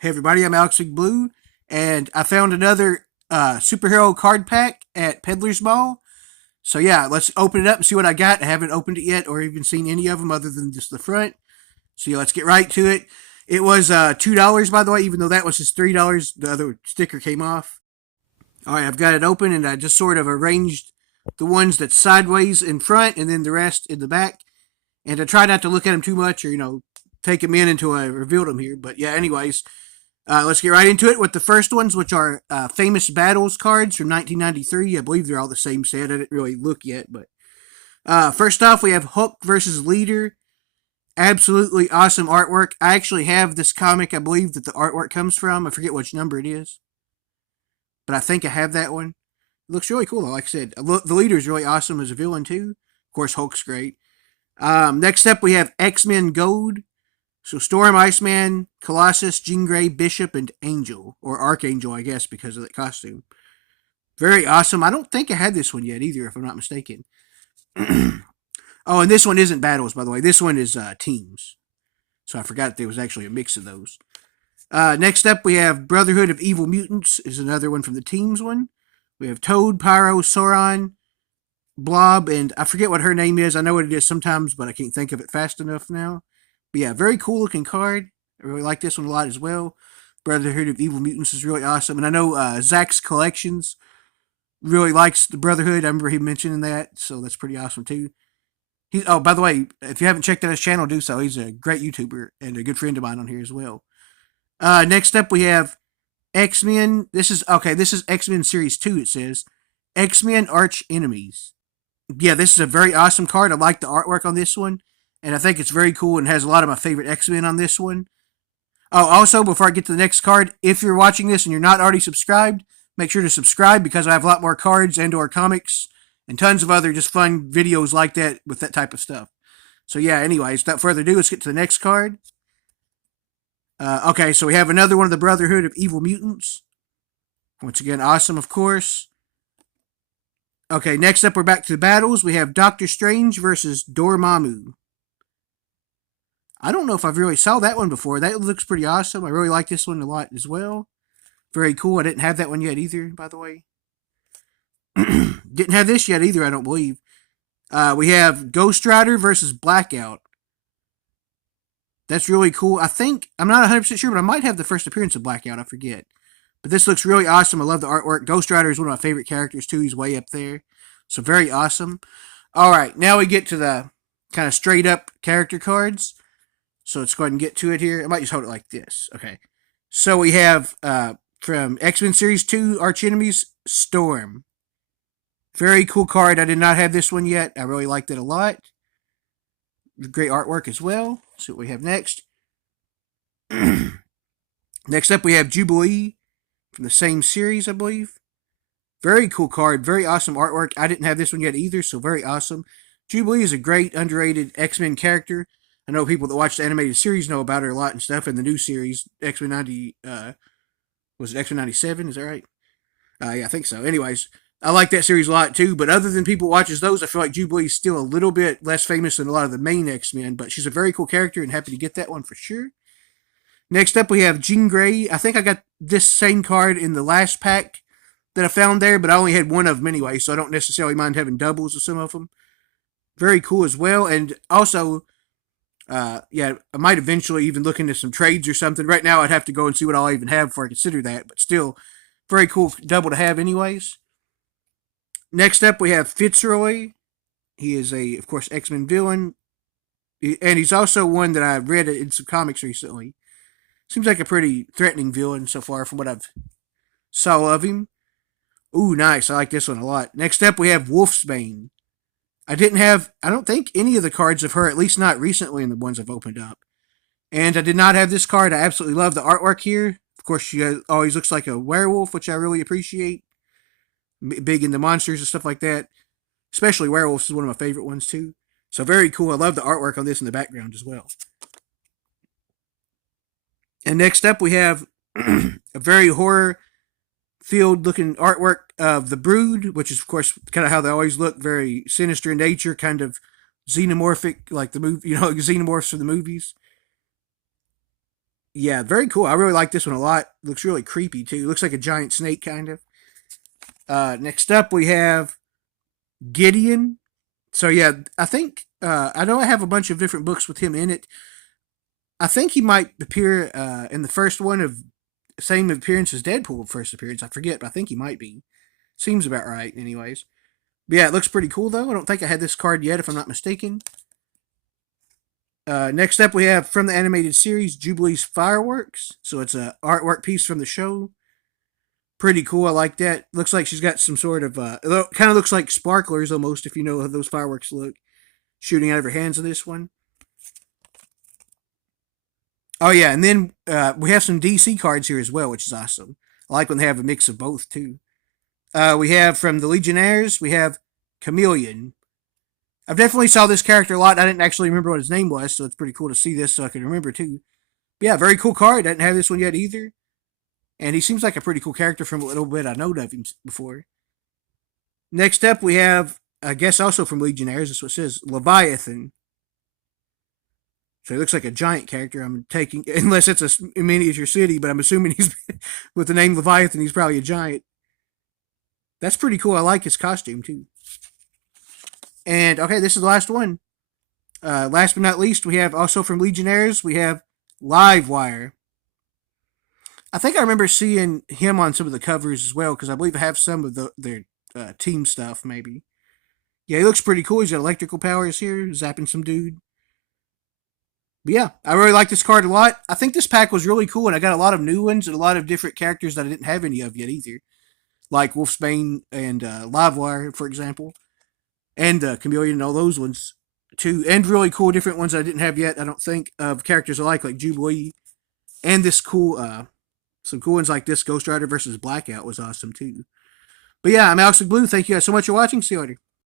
Hey everybody, I'm Alex Big Blue, and I found another superhero card pack at Peddler's Ball. So yeah, let's open it up and see what I got. I haven't opened it yet or even seen any of them other than just the front. So yeah, let's get right to it. It was $2 by the way, even though that was just $3. The other sticker came off. All right, I've got it open and I just sort of arranged the ones that's sideways in front and then the rest in the back. And I try not to look at them too much or take them in until I revealed them here. But yeah, anyways, let's get right into it with the first ones, which are famous battles cards from 1993. I believe they're all the same set. I didn't really look yet, but first off, we have Hook versus Leader. Absolutely awesome artwork. I actually have this comic. I believe that the artwork comes from. I forget which number it is, but I think I have that one. It looks really cool. Like I said, the Leader is really awesome as a villain too. Of course, Hulk's great. Next up, we have X-Men Gold. So Storm, Iceman, Colossus, Jean Grey, Bishop, and Angel. Or Archangel, I guess, because of that costume. Very awesome. I don't think I had this one yet either, if I'm not mistaken. Oh, and this one isn't battles, by the way. This one is teams. So I forgot there was actually a mix of those. Next up, we have Brotherhood of Evil Mutants, is another one from the teams one. We have Toad, Pyro, Sauron, Blob, and I forget what her name is. I know what it is sometimes, but I can't think of it fast enough now. But yeah, very cool looking card. I really like this one a lot as well. Brotherhood of Evil Mutants is really awesome. And I know Zach's Collections really likes the Brotherhood. I remember he mentioning that, so that's pretty awesome too. Oh, by the way, if you haven't checked out his channel, do so. He's a great YouTuber and a good friend of mine on here as well. Next up, we have X-Men. This is X-Men Series 2, it says. X-Men Arch Enemies. Yeah, this is a very awesome card. I like the artwork on this one. And I think it's very cool and has a lot of my favorite X-Men on this one. Oh, also, before I get to the next card, if you're watching this and you're not already subscribed, make sure to subscribe because I have a lot more cards and or comics and tons of other just fun videos like that with that type of stuff. So yeah, anyways, without further ado, let's get to the next card. Okay, so we have another one of the Brotherhood of Evil Mutants. Once again, awesome, of course. Okay, next up, we're back to the battles. We have Doctor Strange versus Dormammu. I don't know if I've really saw that one before. That looks pretty awesome. I really like this one a lot as well. Very cool. I didn't have that one yet either, by the way. Didn't have this yet either, I don't believe. We have Ghost Rider versus Blackout. That's really cool. I'm not 100% sure, but I might have the first appearance of Blackout. I forget. But this looks really awesome. I love the artwork. Ghost Rider is one of my favorite characters, too. He's way up there. So very awesome. All right, now we get to the kind of straight up character cards. So let's go ahead and get to it here. I might just hold it like this. Okay. So we have from X-Men Series 2, Arch Enemies, Storm. Very cool card. I did not have this one yet. I really liked it a lot. Great artwork as well. See what we have next. Next up, we have Jubilee from the same series, I believe. Very cool card. Very awesome artwork. I didn't have this one yet either, so very awesome. Jubilee is a great, underrated X-Men character. I know people that watch the animated series know about her a lot and stuff. In the new series, X-Men 90, was it X-Men 97? Is that right? Yeah, I think so. Anyways, I like that series a lot too. But other than people watches those, I feel like Jubilee is still a little bit less famous than a lot of the main X-Men. But she's a very cool character and happy to get that one for sure. Next up, we have Jean Grey. I think I got this same card in the last pack that I found there, but I only had one of them anyway, so I don't necessarily mind having doubles of some of them. Very cool as well. And also, yeah, I might eventually even look into some trades or something. Right now, I'd have to go and see what I'll even have before I consider that, but still, very cool double to have, anyways. Next up, we have Fitzroy. He is of course, X-Men villain, and he's also one that I've read in some comics recently. Seems like a pretty threatening villain so far from what I've saw of him. Ooh, nice. I like this one a lot. Next up, we have Wolfsbane. I don't think any of the cards of her, at least not recently in the ones I've opened up. And I did not have this card. I absolutely love the artwork here. Of course, she always looks like a werewolf, which I really appreciate. Big into monsters and stuff like that. Especially werewolves is one of my favorite ones, too. So very cool. I love the artwork on this in the background as well. And next up, we have a very horror field looking artwork of the Brood, which is, of course, kind of how they always look, very sinister in nature, kind of xenomorphic, like the movie, xenomorphs from the movies. Yeah, very cool. I really like this one a lot. Looks really creepy too. Looks like a giant snake kind of. Next up we have Gideon. So yeah, I think I know I have a bunch of different books with him in it. I think he might appear in the first one of same appearance as Deadpool first appearance. I forget, but I think he might be. Seems about right, anyways. But yeah, it looks pretty cool though. I don't think I had this card yet, if I'm not mistaken. Next up, we have from the animated series Jubilee's Fireworks. So it's a artwork piece from the show. Pretty cool. I like that. Looks like she's got some sort of it kind of looks like sparklers almost, if you know how those fireworks look, shooting out of her hands in this one. Oh yeah, and then we have some DC cards here as well, which is awesome. I like when they have a mix of both too. We have from the Legionnaires, we have Chameleon. I've definitely saw this character a lot. I didn't actually remember what his name was, so it's pretty cool to see this so I can remember too. But yeah, very cool card. I didn't have this one yet either. And he seems like a pretty cool character from a little bit I know of him before. Next up, we have, I guess also from Legionnaires, this is what it says, Leviathan. So he looks like a giant character. I'm taking, unless it's a miniature city, but I'm assuming he's, with the name Leviathan, he's probably a giant. That's pretty cool. I like his costume too. And okay, this is the last one. Last but not least, we have also from Legionnaires, we have Livewire. I think I remember seeing him on some of the covers as well, because I believe I have some of their team stuff, maybe. Yeah, he looks pretty cool. He's got electrical powers here, zapping some dude. But yeah, I really like this card a lot. I think this pack was really cool, and I got a lot of new ones and a lot of different characters that I didn't have any of yet either. Like Wolfsbane and Livewire, for example. And Chameleon and all those ones, too. And really cool different ones I didn't have yet, I don't think, of characters I like Jubilee. And this cool, some cool ones like this Ghost Rider versus Blackout was awesome, too. But yeah, I'm Alex Blue. Thank you guys so much for watching. See you later.